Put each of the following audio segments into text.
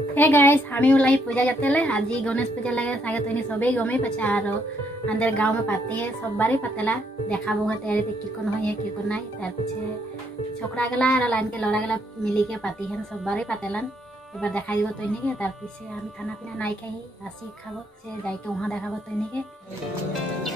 hey guys हामी उलाई पूजा जातेले आज गणेश पूजा लगे सागे तोनी सबे गमे पछा आरो अंदर गांव में पाते है सब बारे पतेला देखाबो है तैयारी ते की कोन होय की कोन नाही तार पीछे छोकरा गला और लाइन के लड़ा गला मिली के पाती है सब बारे पतेलन एक बार देखाई दिबो तोनी के तार पीछे हम खाना पीना नाइ खाई आसी खाबो से जाई के वहां देखाबो तोनी के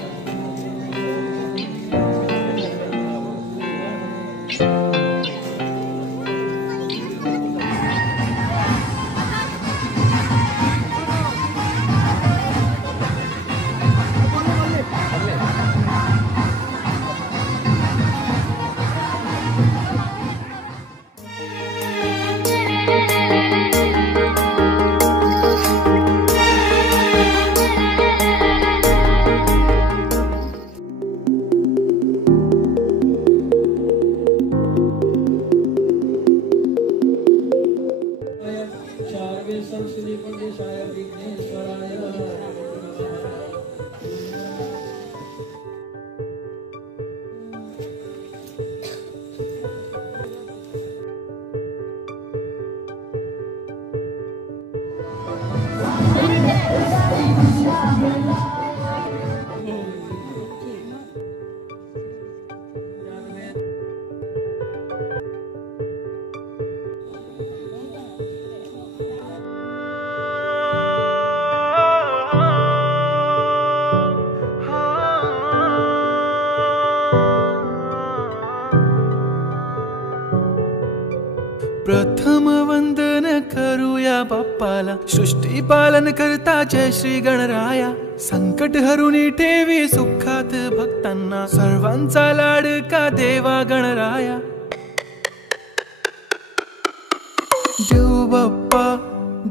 प्रथम वंदन करूया बाप्पाला सृष्टी पालन करता जय श्री गणराया संकट हरुनी ठेवी सुखात भक्तांना सर्वांचा लाडका देवा गणराया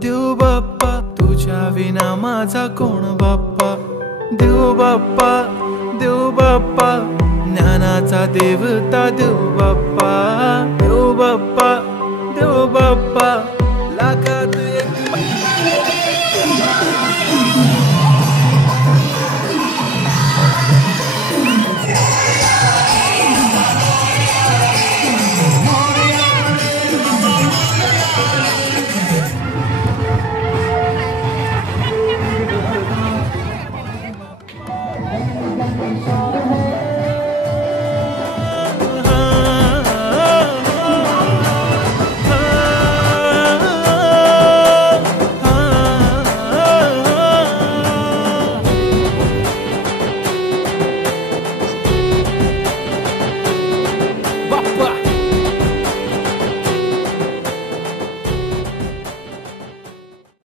देव बाप्पा तुझ्या विना माझा कोण बाप्पा देव बाप्पा ज्ञानाचा देवता देव बाप्पा देव बाप्पा